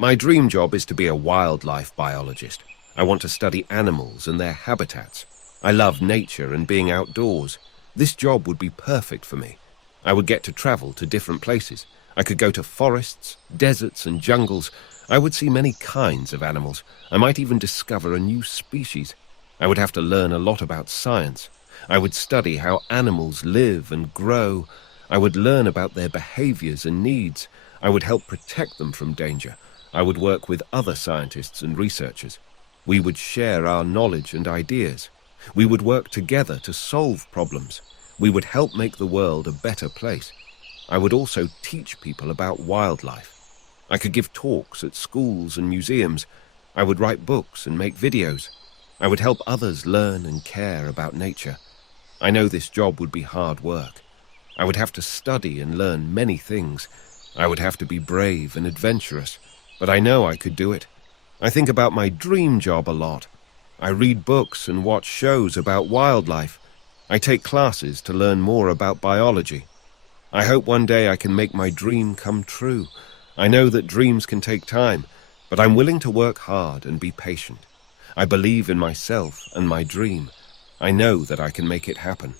My dream job is to be a wildlife biologist. I want to study animals and their habitats. I love nature and being outdoors. This job would be perfect for me. I would get to travel to different places. I could go to forests, deserts, and jungles. I would see many kinds of animals. I might even discover a new species. I would have to learn a lot about science. I would study how animals live and grow. I would learn about their behaviors and needs. I would help protect them from danger. I would work with other scientists and researchers. We would share our knowledge and ideas. We would work together to solve problems. We would help make the world a better place. I would also teach people about wildlife. I could give talks at schools and museums. I would write books and make videos. I would help others learn and care about nature. I know this job would be hard work. I would have to study and learn many things. I would have to be brave and adventurous, but I know I could do it. I think about my dream job a lot. I read books and watch shows about wildlife. I take classes to learn more about biology. I hope one day I can make my dream come true. I know that dreams can take time, but I'm willing to work hard and be patient. I believe in myself and my dream. I know that I can make it happen.